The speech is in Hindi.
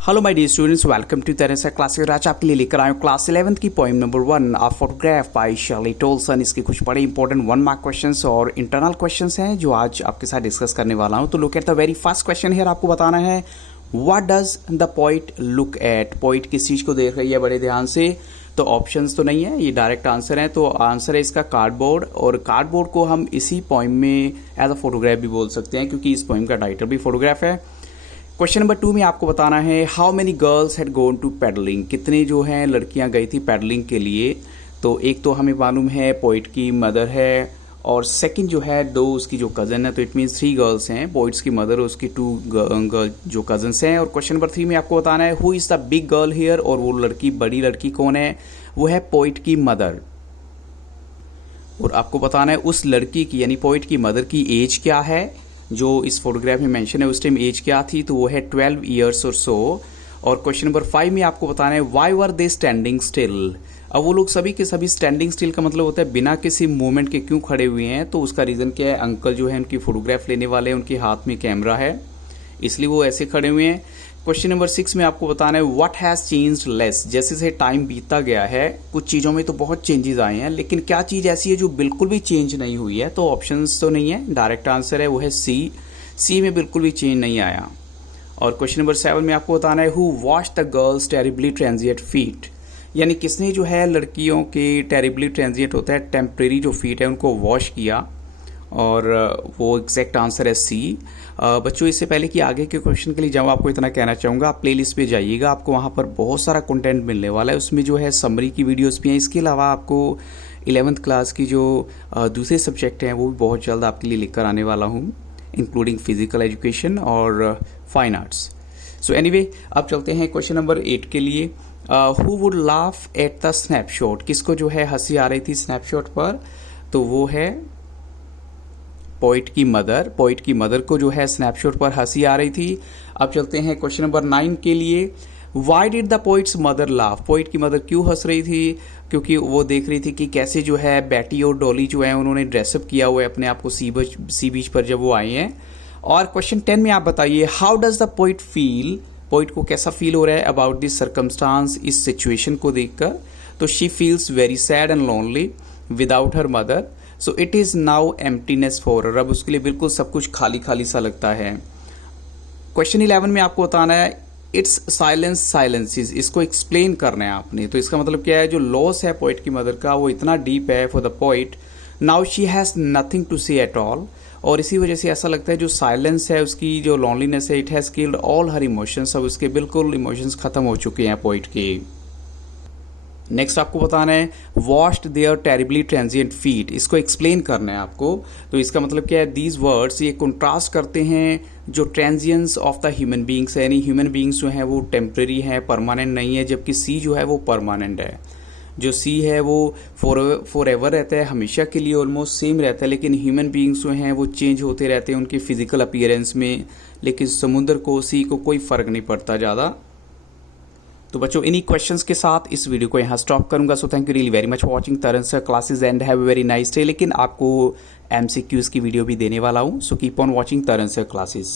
Hello my dear students, welcome to तरह से क्लास। आज आपके लिए लेकर आए क्लास 11th की poem number 1 a photograph by Shirley Toulson. इसके कुछ बड़े इंपॉर्टेंट 1 मार्क क्वेश्चंस और इंटरनल क्वेश्चंस हैं जो आज आपके साथ डिस्कस करने वाला हूं। तो look at the very first question here. आपको बताना है what does the poet look at. Poet किस चीज को देख रही है बड़े ध्यान से। तो ऑप्शंस तो नहीं है, ये डायरेक्ट आंसर है। तो आंसर है इसका कार्डबोर्ड, और कार्डबोर्ड को हम इसी पोएम में एज अ फोटोग्राफ भी बोल सकते हैं क्योंकि इस पोएम का टाइटल भी फोटोग्राफ है। क्वेश्चन नंबर 2 में आपको बताना है how many girls had gone to paddling. कितने जो हैं लड़कियां गई थी पैडलिंग के लिए। तो एक तो हमें मालूम है पोइट की मदर है, और सेकंड जो है 2 उसकी जो कज़न है। तो इट मीन्स 3 गर्ल्स हैं, पोइट्स की मदर और उसकी 2 गर्ल जो कज़न्स हैं। और क्वेश्चन नंबर 3 में आपको बताना है who is the big girl here. और वो लड़की, बड़ी लड़की कौन है? वो है पोइट की मदर। और आपको बताना है उस लड़की की यानी पोइट की मदर की एज क्या है। जो इस फोटोग्राफ में मेंशन है उस टाइम एज क्या थी, तो वो है 12 ईयर्स और सो। और क्वेश्चन नंबर 5 में आपको बताना है why were they standing still. अब वो लोग सभी के सभी स्टैंडिंग स्टिल का मतलब होता है बिना किसी मूवमेंट के क्यों खड़े हुए हैं। तो उसका रीजन क्या है? अंकल जो है उनकी फोटोग्राफ लेने वाले हैं, उनके हाथ में कैमरा है, इसलिए वो ऐसे खड़े हुए हैं। क्वेश्चन नंबर 6 में आपको बताना है व्हाट हैज चेंज्ड लेस। जैसे जैसे टाइम बीतता गया है कुछ चीज़ों में तो बहुत चेंजेस आए हैं, लेकिन क्या चीज़ ऐसी है जो बिल्कुल भी चेंज नहीं हुई है। तो ऑप्शंस तो नहीं है, डायरेक्ट आंसर है वो है सी में बिल्कुल भी चेंज नहीं आया। और क्वेश्चन नंबर 7 में आपको बताना है who wash the girls terribly transient feet. यानी किसने जो है लड़कियों के टेरिबली ट्रांजिएंट होता है टेम्परेरी जो फीट है उनको वॉश किया। और वो एग्जैक्ट आंसर है सी। बच्चों, इससे पहले कि आगे के क्वेश्चन के लिए जाऊँ आपको इतना कहना चाहूँगा, आप प्लेलिस्ट पे जाइएगा, आपको वहाँ पर बहुत सारा कंटेंट मिलने वाला है। उसमें जो है समरी की वीडियोस भी हैं। इसके अलावा आपको 11th क्लास की जो दूसरे सब्जेक्ट हैं वो भी बहुत जल्द आपके लिए लेकर आने वाला हूँ, इंक्लूडिंग फिजिकल एजुकेशन और फाइन आर्ट्स। सो एनीवे, अब चलते हैं क्वेश्चन नंबर 8 के लिए। Who would laugh at the snapshot. किसको जो है हंसी आ रही थी स्नैपशॉट पर? तो वो है पोइट की मदर। पोइट की मदर को जो है स्नैपशॉट पर हंसी आ रही थी। अब चलते हैं क्वेश्चन नंबर 9 के लिए। Why did the poets mother laugh. Poet की मदर क्यों हंस रही थी? क्योंकि वो देख रही थी कि कैसे जो है बैटी और डॉली जो है उन्होंने ड्रेसअप किया हुआ है अपने आप को सी बीच पर जब वो आए हैं। और क्वेश्चन 10 में आप बताइए how does the poet feel. Poet को कैसा फील हो रहा है अबाउट दिस सर्कमस्टांस, इस सिचुएशन को देखकर। तो she feels very sad and lonely without her mother. So it is now emptiness for her. अब उसके लिए बिल्कुल सब कुछ खाली खाली सा लगता है। क्वेश्चन 11 में आपको बताना है इट्स साइलेंस साइलेंसेस। इसको एक्सप्लेन करना है आपने। तो इसका मतलब क्या है? जो लॉस है पोइट की मदर का वो इतना डीप है for the poet, now she has nothing to say at all. और इसी वजह से ऐसा लगता है जो साइलेंस है, उसकी जो लॉनलीनेस है, it has killed all her emotions. अब उसके बिल्कुल इमोशंस खत्म हो चुके हैं पोइट के। नेक्स्ट आपको बताना है washed their terribly transient feet. इसको एक्सप्लेन करना है आपको। तो इसका मतलब क्या है? दीज वर्ड्स ये कंट्रास्ट करते हैं जो ट्रांजिएंस ऑफ द ह्यूमन बींग्स है, यानी ह्यूमन बींग्स जो हैं वो टेम्परेरी हैं, परमानेंट नहीं है, जबकि सी जो है वो परमानेंट है। जो सी है वो फॉर एवर रहता है, हमेशा के लिए ऑलमोस्ट सेम रहता है। लेकिन ह्यूमन बींग्स जो हैं वो चेंज होते रहते हैं उनके फिजिकल अपीयरेंस में, लेकिन समुद्र को, सी को कोई फर्क नहीं पड़ता ज़्यादा। तो बच्चों, इन्हीं क्वेश्चंस के साथ इस वीडियो को यहाँ स्टॉप करूंगा। So thank you really very much for watching Taran sir classes and have a very nice day. लेकिन आपको MCQs की वीडियो भी देने वाला हूँ। So keep on watching Taran sir classes.